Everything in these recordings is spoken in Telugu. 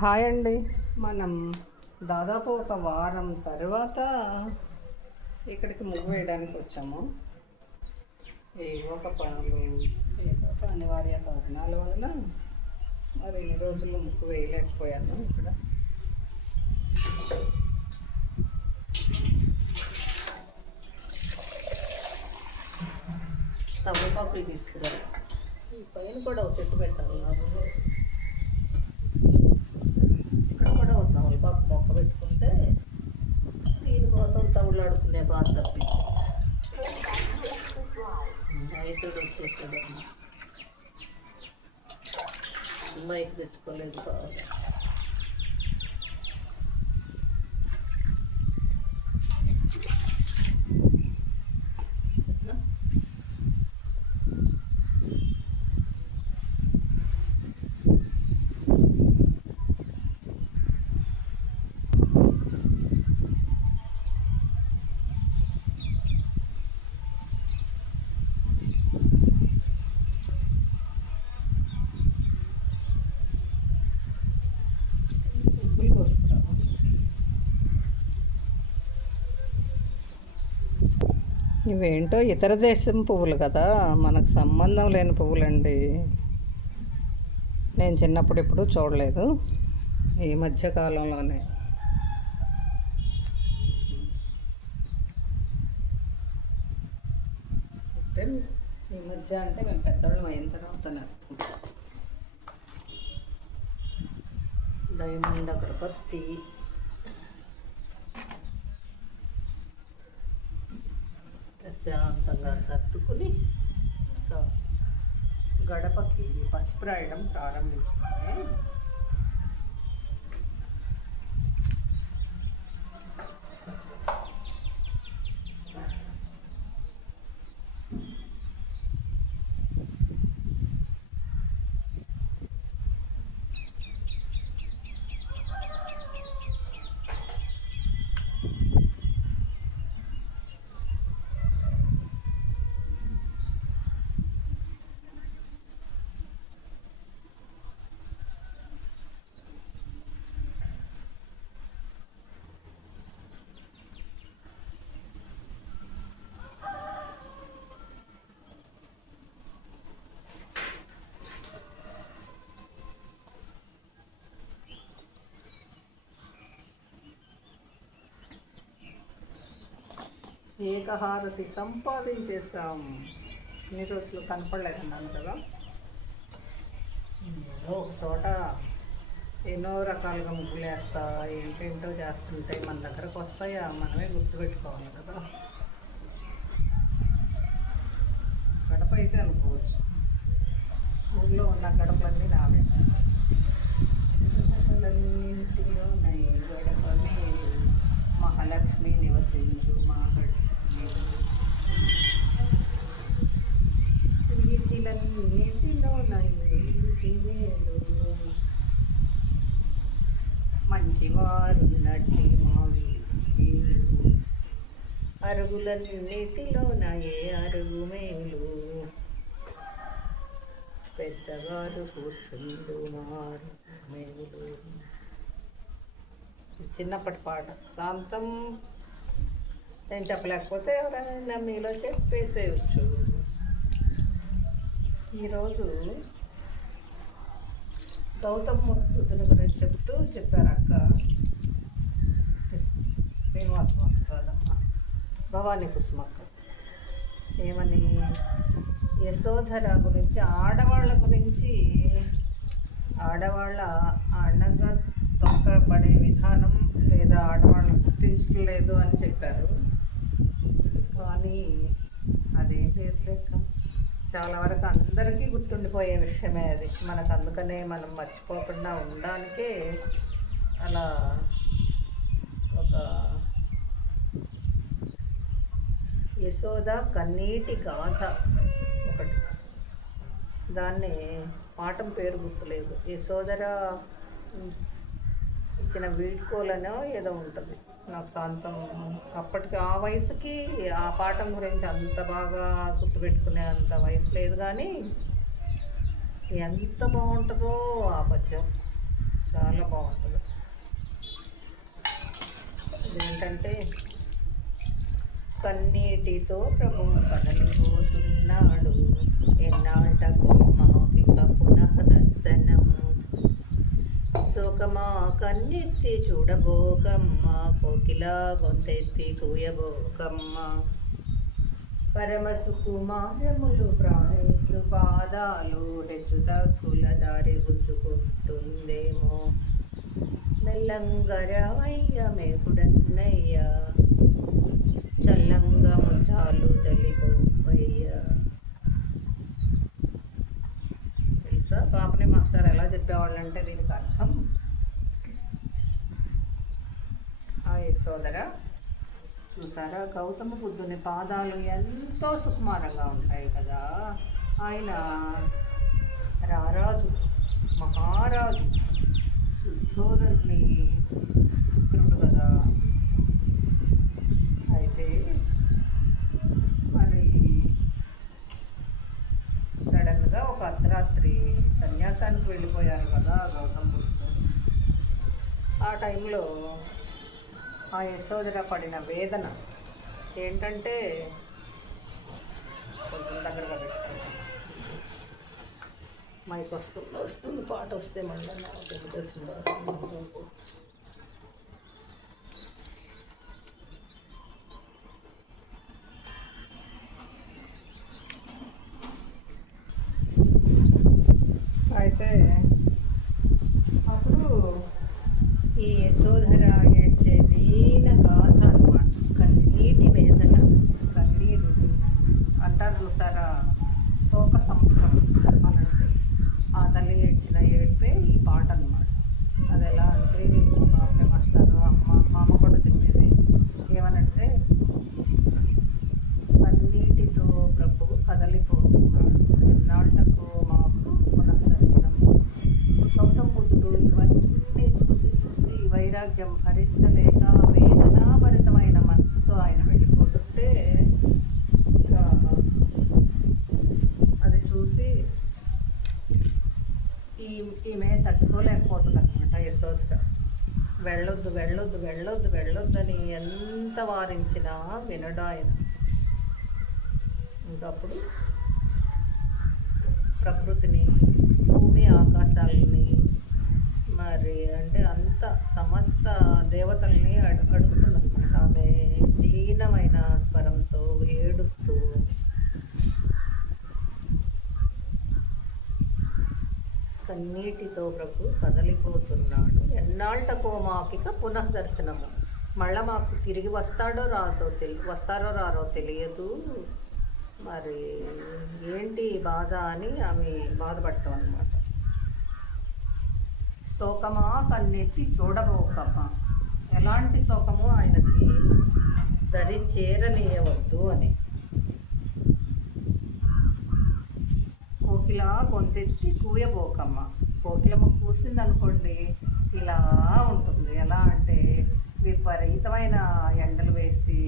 హాయ్ అండి. మనం దాదాపు ఒక వారం తర్వాత ఇక్కడికి ముగ్గు వేయడానికి వచ్చాము. ఏవో ఒక పనులు, ఏదో ఒక అనివార్య కారణాల వలన మరి ఇన్ని రోజులు ముగ్గు వేయలేకపోయాను. ఇక్కడ తమలపాకులు తీసుకురాలి. ఈ పైన కూడా ఒక చెట్టు పెట్టాలి. ఇక్కడ కూడా ఒక తమలపాకు మొక్క పెట్టుకుంటే దీనికోసం తగులాడుకునే బాధ తప్పింది. వయసుడు వచ్చేసాడు. బైక్ తెచ్చుకోలేదు కావాలి. ఇవేంటో ఇతర దేశం పువ్వులు కదా, మనకు సంబంధం లేని పువ్వులండి. నేను చిన్నప్పుడు ఎప్పుడు చూడలేదు, ఈ మధ్యకాలంలోనే. అంటే ఈ మధ్య అంటే మేము పెద్దవాళ్ళం అయిన తర్వాతనే. డైమండ్ అగరబత్తి, ప్రశాంతంగా సర్దుకుని గడపకి పసుపు రాయడం ప్రారంభించుకుని ఏకహారతి సంపాదించేసాం. ఇన్ని రోజులు కనపడలేదన్నాను కదా. ఒక చోట ఎన్నో రకాలుగా ముగ్గులు వేస్తా, ఏంటేంటో చేస్తుంటే మన దగ్గరకు వస్తాయా, మనమే గుర్తుపెట్టుకోవాలి కదా. గడప అయితే అనుకోవచ్చు, ఊళ్ళో ఉన్న గడపలన్నీ నావే. గడపలన్నింటిలో ఉన్నాయి గడపని మహాలక్ష్మి నివసించు వీధిలన్నిటిలో మంచివారు నటి మావి అరుగులన్నిటిలో ఏ అరుగు మేలు పెద్దవారు కూర్చుండు మారు మేలు. చిన్నప్పటి పాట శాంతం. నేను చెప్పలేకపోతే ఎవరైనా మీలో చెప్పేసేయచ్చు. ఈరోజు గౌతమ్ బుద్ధుని గురించి చెప్పారు అక్క శ్రీనివాసమక్క కాదమ్మ, భవానీ కుసుమక్క. ఏమని, యశోధర గురించి, ఆడవాళ్ళ గురించి, ఆడవాళ్ళ అండగా తొక్కపడే విధానం లేదా ఆడవాళ్ళని గుర్తించలేదు అని చెప్పారు. కానీ అదేంటి లెక్క, చాలా వరకు అందరికీ గుర్తుండిపోయే విషయమే అది. మనకు అందుకనే మనం మర్చిపోకుండా ఉండడానికే అలా ఒక యశోద కన్నీటి గాథ ఒకటి, దాన్ని పాఠం పేరు గుర్తులేదు, యశోదర ఇచ్చిన వీడ్కోలనో ఏదో ఉంటుంది. నాకు శాంతం అప్పటికి ఆ వయసుకి ఆ పాఠం గురించి అంత బాగా గుర్తుపెట్టుకునే అంత వయసు లేదు, కానీ ఎంత బాగుంటుందో ఆ పద్యం. చాలా బాగుంటుంది. ఏంటంటే కన్నీటితో ప్రభువు కదలిపోతున్నాడు, ఎన్నాటకో మాకిక పునః దర్శనము. శోకమా కన్నెత్తి చూడబోకమ్మ, కోకిలా గొంతెత్తి కూయబోకమ్మ. పరమ సుకుమారములు ప్రాణేశు పాదాలు, హెచ్చు తక్కుల దారి గుచ్చుకుంటుందేమో. మెల్లంగరావయ్య మేకుడన్నయ్య, చల్లంగా ముచ్చాలు చల్లిపోయ్య. తెలుసా పాపని మాస్టర్ ఎలా చెప్పేవాళ్ళంటే దీనికి అర్థం, సోదర చూసారా గౌతమ బుద్ధుని పాదాలు ఎంతో సుకుమారంగా ఉంటాయి కదా. ఆయన రారాజు, మహారాజు, శుద్ధోదరుని పుత్రుడు కదా. అయితే మరి సడన్గా ఒక అర్ధరాత్రి సన్యాసానికి వెళ్ళిపోయారు కదా గౌతమ బుద్ధుడు. ఆ టైంలో ఆ యశోదర పడిన వేదన ఏంటంటే, కొంచెం దగ్గరగా పెట్టాను, మైక్ వస్తుంది పాట వస్తే మళ్ళీ నాకు తెలిసింది. అయితే అప్పుడు ఈ యశోధర ఏడ్చే దీన గాథ అన్నమాట, కన్నీటి వేదన, కన్నీరు అంటారు చూసారా, శోక సముద్రం చెప్పాలంటే. ఆ తల్లి ఏడ్చిన ఏడ్పే ఈ పాట అన్నమాట. అది ఎలా అంటే బాబే మాస్టర్ మా అమ్మ కూడా చెప్పేది ఏమనంటే, కన్నీటితో ప్రభు కదలిపోతున్నాడు, ఎన్నాళ్ళకు మాకు పునః దర్శనం. గౌతమ బుద్ధుడు ఇవన్నీ చూసి వైరాగ్యం భరించలేక వేదనాభరితమైన మనసుతో ఆయన వెళ్ళిపోతుంటే, ఇంకా అది చూసి ఈమె తట్టుకోలేకపోతుంది అనమాట యశోద. వెళ్ళొద్దు వెళ్ళొద్దు వెళ్ళొద్దు వెళ్ళొద్దని ఎంత వారించినా వినడు ఆయన. ఇంకప్పుడు ప్రకృతిని, భూమి ఆకాశాలని, మరి అంటే అంత సమస్త దేవతల్ని అడుగుతుందన్నమాట ఆమె దీనమైన స్వరంతో ఏడుస్తూ. కన్నీటితో ప్రభు కదలిపోతున్నాడు, ఎన్నాళ్ళకో మాకిక పునః దర్శనము. మళ్ళీ మాకు తిరిగి వస్తారో రారో తెలియదు, మరి ఏంటి బాధ అని ఆమె బాధపడతాం అన్నమాట. శోకమా కన్నెత్తి చూడబోకమ్మ, ఎలాంటి శోకము ఆయనకి దరి చేరనీయవద్దు అని. కోకిల గొంతెత్తి కూయబోకమ్మ, కోకిలమ్మ కూసిందనుకోండి ఇలా ఉంటుంది. ఎలా అంటే విపరీతమైన ఎండలు వేసి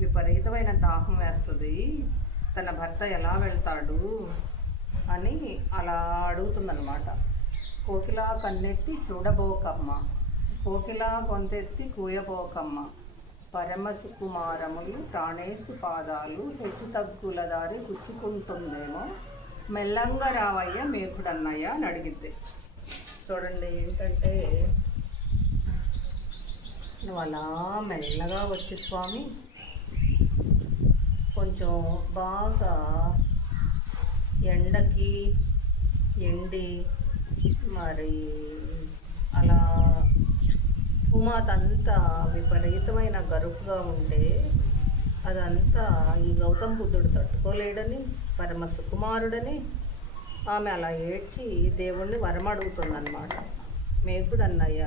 విపరీతమైన దాహం వేస్తుంది, తన భర్త ఎలా వెళ్తాడు అని అలా అడుగుతుందన్నమాట. కోకిల కన్నెత్తి చూడబోకమ్మ, కోకిల గొంతెత్తి కూయబోకమ్మ. పరమ సుకుమారములు ప్రాణేశు పాదాలు, హెచ్చు తగ్గుల దారి గుచ్చుకుంటుందేమో. మెల్లంగా రావయ్య మేకుడన్నయ్య అని అడిగిద్ది. చూడండి ఏంటంటే, నువ్వు అలా మెల్లగా వచ్చి స్వామి, కొంచెం బాగా ఎండకి ఎండి మరి అలా భూమాతంతా విపరీతమైన గరుపుగా ఉంటే అదంతా ఈ గౌతమ బుద్ధుడు తట్టుకోలేడని, పరమ సుకుమారుడని ఆమె అలా ఏడ్చి దేవుణ్ణి వరమడుగుతుందన్నమాట. మేఘుడు అన్నయ్య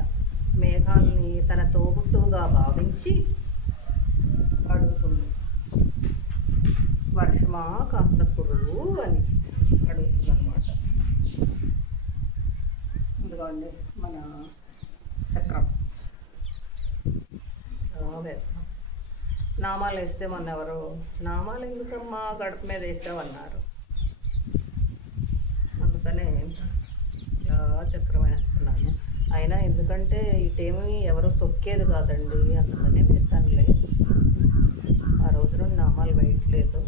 మేఘాల్ని తన తోబుట్టుగా భావించి అడుగుతుంది, వర్షమా కాస్త కురువు అని అడుగుతుందన్నమాట. ఇదిగోండి మన చక్రం. నామాలు వేస్తే మొన్న ఎవరు నామాలు ఎందుకమ్మా గడప మీద వేసావన్నారు. అందుకనే చక్రం వేస్తున్నాను. అయినా ఎందుకంటే ఇటేమీ ఎవరు తొక్కేది కాదండి, అందుకనే వేసానులే. ఆ రోజు నుండి నామాలు వేయట్లేదు,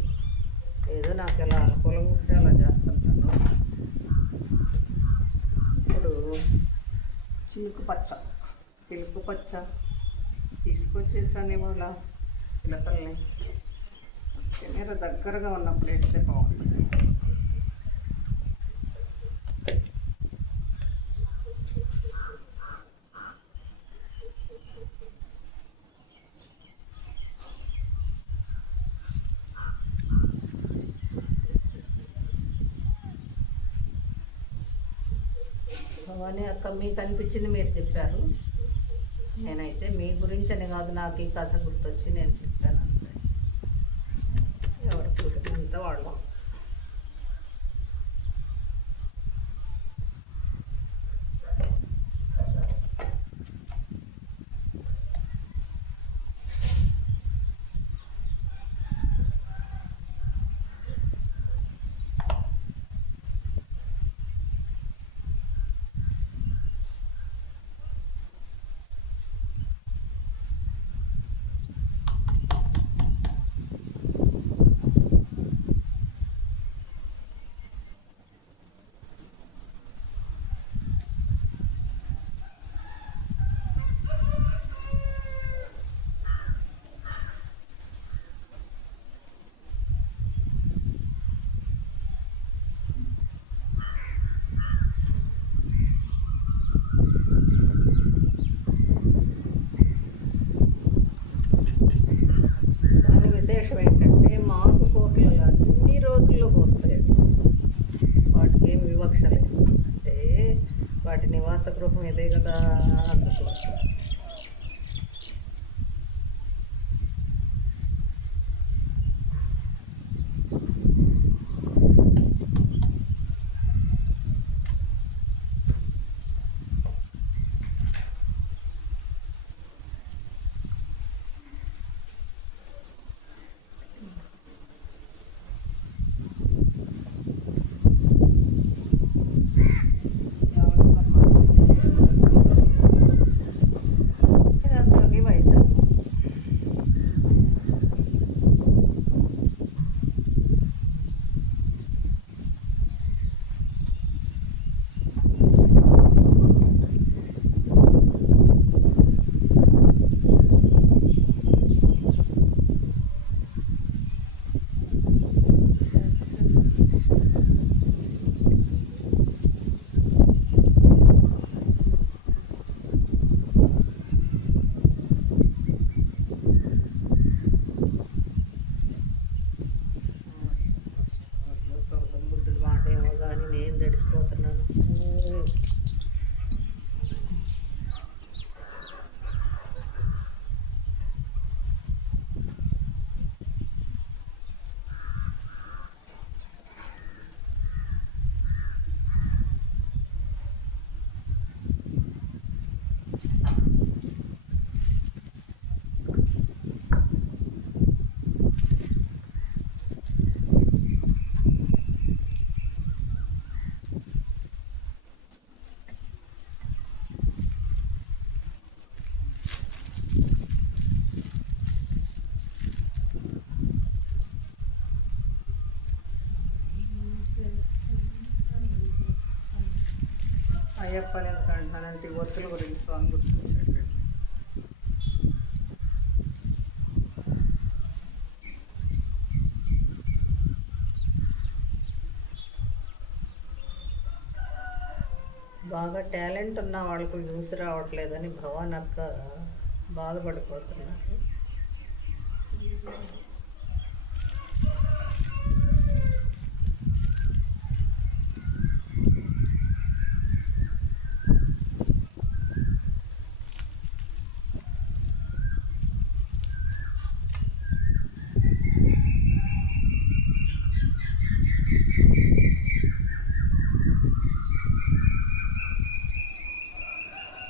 ఏదో నాకు ఎలా అనుకూలంగా ఉంటే అలా చేస్తుంటాను. ఇప్పుడు చిలుకు పచ్చ తీసుకొచ్చేసాను ఇవాళ చిలకల్ని. కెమెరా దగ్గరగా ఉన్నప్పుడు వేస్తే బాగుంటుంది. భవానీ అక్క, మీకు అనిపించింది మీరు చెప్పారు, నేనైతే మీ గురించి అని కాదు, నాకు ఈ కథ గుర్తొచ్చి నేను చెప్పాను అంతే. ఎవరికి కుటుంబంతో వాళ్ళం. విశేషం ఏంటంటే మాకు కోకిలలు అన్ని రోజుల్లోకి వస్తాయి, వాటికి ఏం వివక్ష లేదు. అంటే వాటి నివాస గృహం ఇదే కదా, అందుకోసం. అయ్యప్ప నేను అంటానంటే ఒత్తుల గురించి సాంగ్ గుర్తొచ్చాడు. బాగా టాలెంట్ ఉన్న వాళ్ళకు న్యూస్ రావట్లేదని భవాన్ అక్క బాధపడిపోతున్నారు.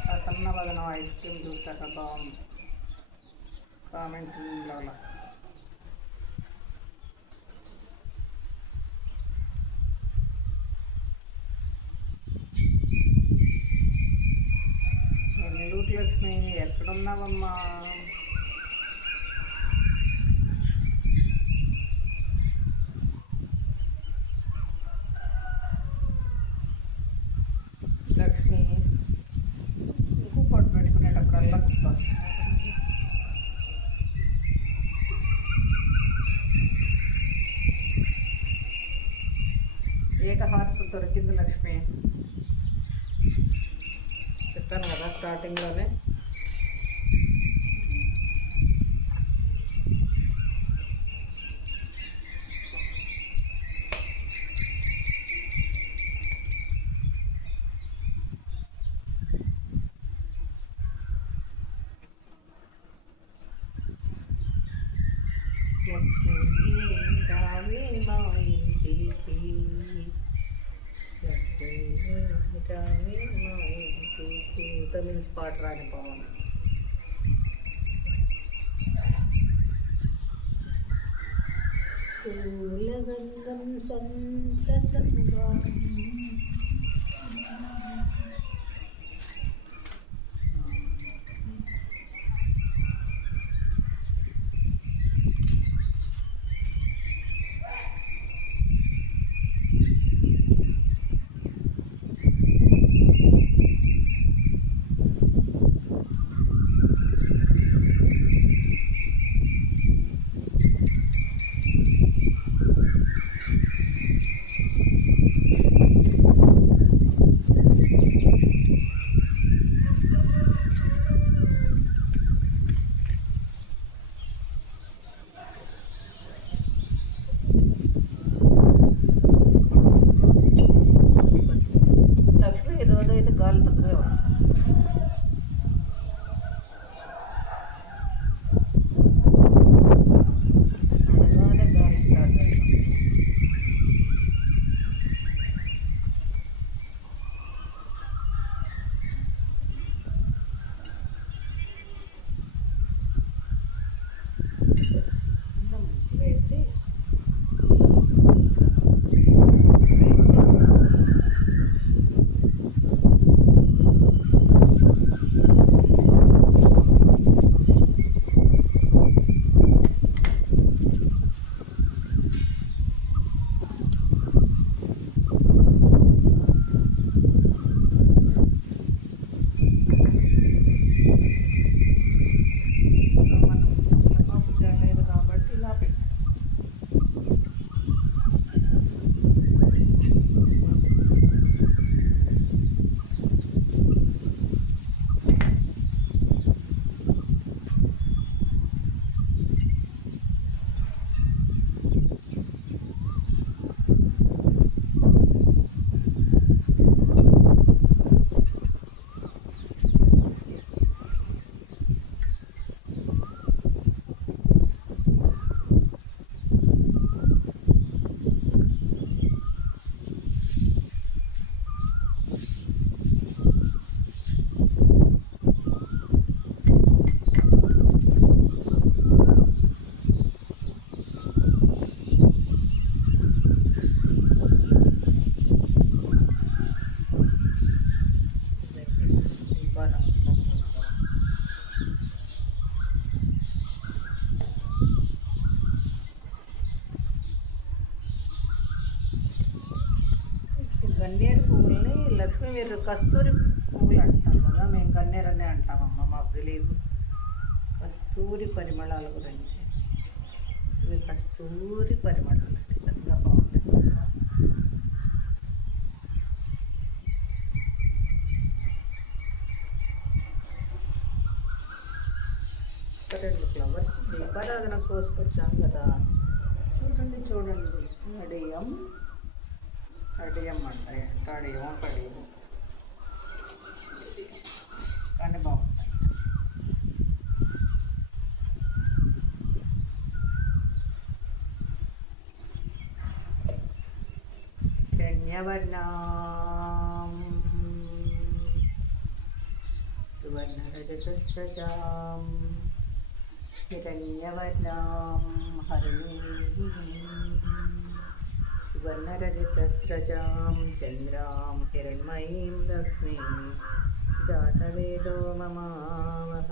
ప్రసన్న వదనం ఐస్ క్రీమ్ చూసాక బాగుంది, కామెంట్లో. పలుకు లక్ష్మి, ఎక్కడున్నావమ్మా? లక్ష్మి ఇంకో పొట్టు పెట్టుకునేటప్పుడల్లా గుర్తొస్తుంది. ఏకహారత దొరికింది లక్ష్మి, చెప్పాను కదా స్టార్టింగ్లోనే. రావే మా ఇంటికి, రావే మా ఇంటికి, ఇంత మించి పాట రాని పవన్. పూలగంధం సంతసంగా వేసి గన్నేరు పువ్వుల్ని లక్ష్మీ, మీరు కస్తూరి పువ్వులు అంటారు కదా, మేము గన్నేరు అనే అంటామమ్మా, మాకు తెలియదు కస్తూరి పరిమళాల గురించి. ఇవి కస్తూరి పరిమళాలు నిజంగా బాగుంటాయి. రెండు ఫ్లవర్స్ దీపారాధన కోసుకొచ్చాం కదా, చూడండి చూడండి. అడియం కడియం అంటే కడియం కడియం కానీ బాగుంటాయి. హిరణ్యవర్ణాం సువర్ణరజతస్రజాం హిరణ్యవర్ణాం హరిణీం సువర్ణరజతస్రజాం చంద్రాం హిరణ్మయీం లక్ష్మీం జాతవేదో మమావహ.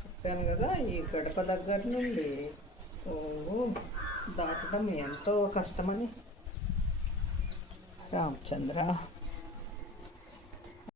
చెప్పాను కదా, ఈ గడప దగ్గర నుండి దాటడం ఎంతో కష్టమని. రామచంద్ర